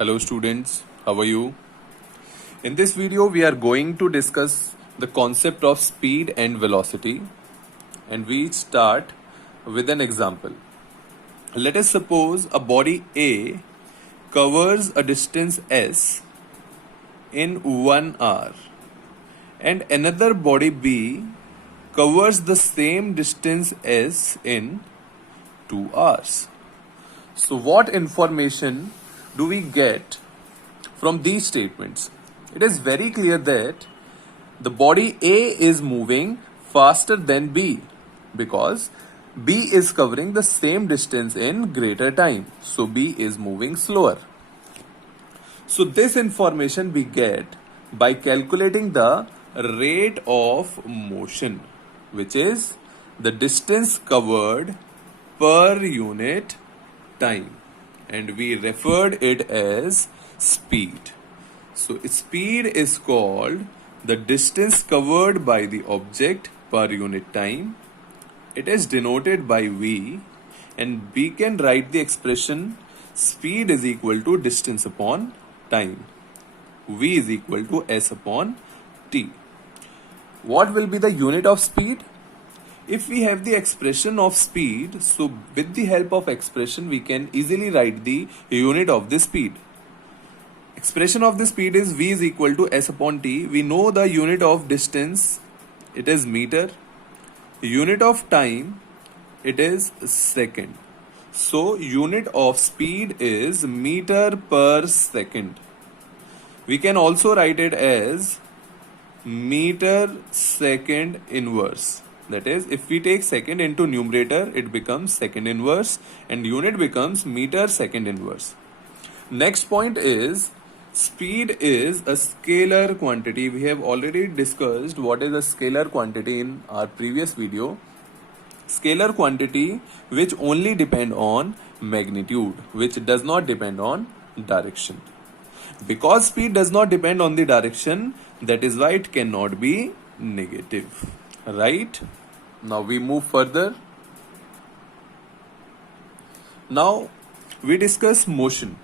Hello students, how are you? In this video we are going to discuss the concept of speed and velocity, and we start with an example. Let us suppose a body A covers a distance s in 1 hour and another body B covers the same distance s in 2 hours. So what information do we get from these statements? It is very clear that the body A is moving faster than B because B is covering the same distance in greater time. So B is moving slower. So this information we get by calculating the rate of motion, which is the distance covered per unit time, and we referred it as speed. So speed is called the distance covered by the object per unit time. It is denoted by V, and we can write the expression speed is equal to distance upon time. V is equal to S upon T. What will be the unit of speed? If we have the expression of speed, so with the help of expression we can easily write the unit of the speed. Expression of the speed is V is equal to S upon T. We know the unit of distance, it is meter. Unit of time, it is second. So unit of speed is meter per second. We can also write it as meter second inverse. That is, if we take second into numerator, it becomes second inverse and unit becomes meter second inverse. Next point is speed is a scalar quantity. We have already discussed what is a scalar quantity in our previous video. Scalar quantity which only depend on magnitude, which does not depend on direction. Because speed does not depend on the direction, that is why it cannot be negative. Right? Now we move further. Now we discuss motion.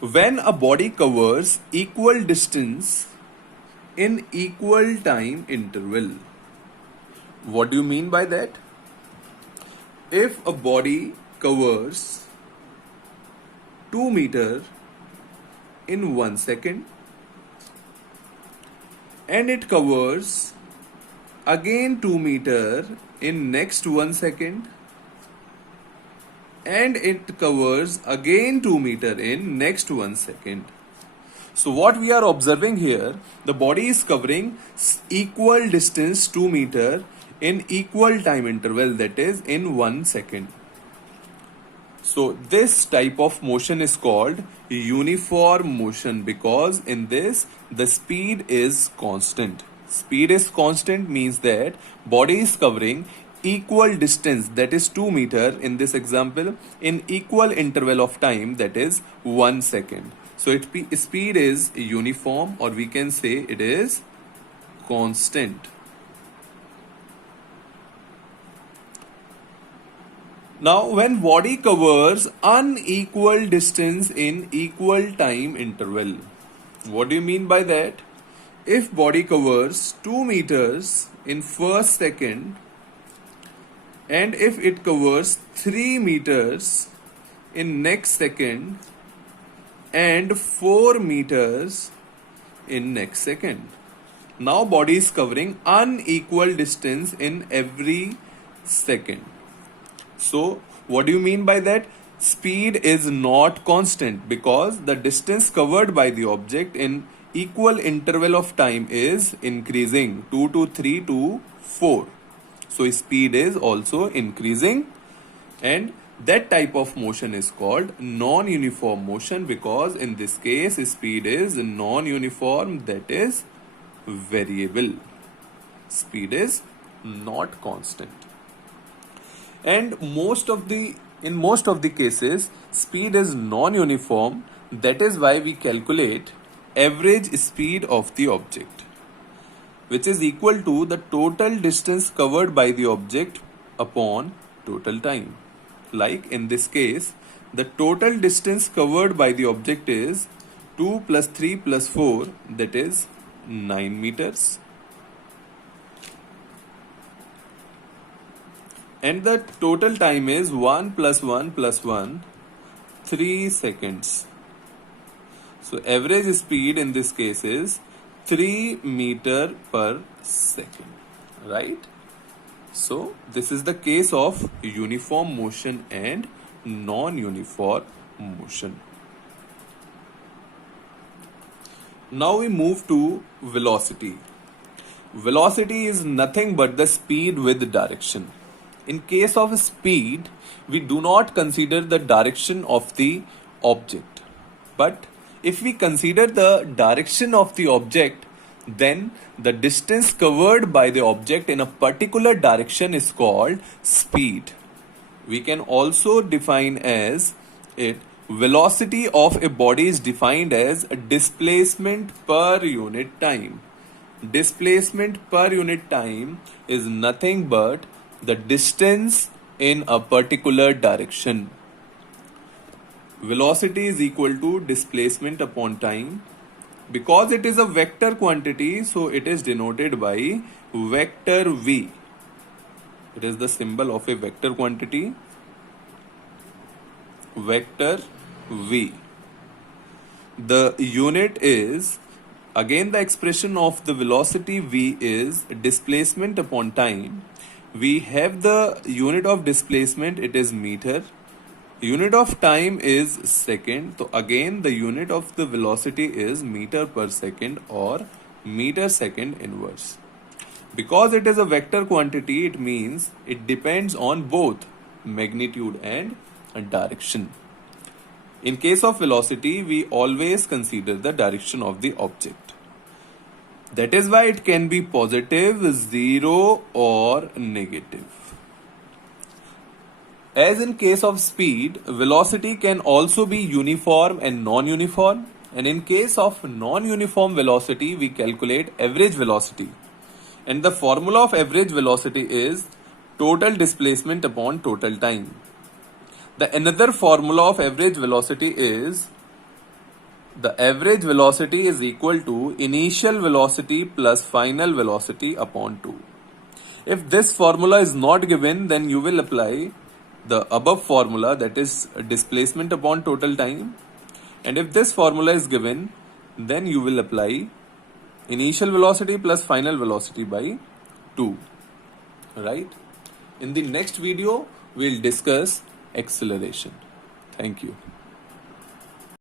When a body covers equal distance in equal time interval. What do you mean by that? If a body covers 2 meters in 1 second and it covers again 2 meters in next 1 second and it covers again 2 meters in next 1 second. So what we are observing here, the body is covering equal distance 2 meters in equal time interval, that is in 1 second. So this type of motion is called uniform motion because in this the speed is constant. Speed is constant means that body is covering equal distance, that is 2 meters in this example, in equal interval of time, that is 1 second. So speed is uniform, or we can say it is constant. Now when body covers unequal distance in equal time interval, what do you mean by that? If body covers 2 meters in first second and if it covers 3 meters in next second and 4 meters in next second. Now body is covering unequal distance in every second. So what do you mean by that? Speed is not constant because the distance covered by the object in equal interval of time is increasing 2 to 3 to 4. So speed is also increasing, and that type of motion is called non-uniform motion because in this case speed is non-uniform, that is variable. Speed is not constant. And in most of the cases speed is non-uniform. That is why we calculate average speed of the object, which is equal to the total distance covered by the object upon total time. Like in this case, the total distance covered by the object is 2 plus 3 plus 4, that is 9 meters. And the total time is 1 plus 1 plus 1, 3 seconds. So average speed in this case is 3 meter per second, right? So this is the case of uniform motion and non-uniform motion. Now we move to velocity. Velocity is nothing but the speed with direction. In case of speed, we do not consider the direction of the object. But if we consider the direction of the object, then the distance covered by the object in a particular direction is called speed. We can also define as it velocity of a body is defined as displacement per unit time. Displacement per unit time is nothing but the distance in a particular direction. Velocity is equal to displacement upon time. Because it is a vector quantity, so it is denoted by vector v. It is the symbol of a vector quantity, vector v. The unit is, again the expression of the velocity v is displacement upon time. We have the unit of displacement, it is meter. Unit of time is second. So again the unit of the velocity is meter per second or meter second inverse. Because it is a vector quantity, it means it depends on both magnitude and direction. In case of velocity, we always consider the direction of the object. That is why it can be positive, 0 or negative. As in case of speed, velocity can also be uniform and non-uniform. And in case of non-uniform velocity, we calculate average velocity. And the formula of average velocity is total displacement upon total time. The another formula of average velocity is the average velocity is equal to initial velocity plus final velocity upon 2. If this formula is not given, then you will apply the above formula, that is displacement upon total time. And if this formula is given, then you will apply initial velocity plus final velocity by 2, right? In the next video, we'll discuss acceleration. Thank you.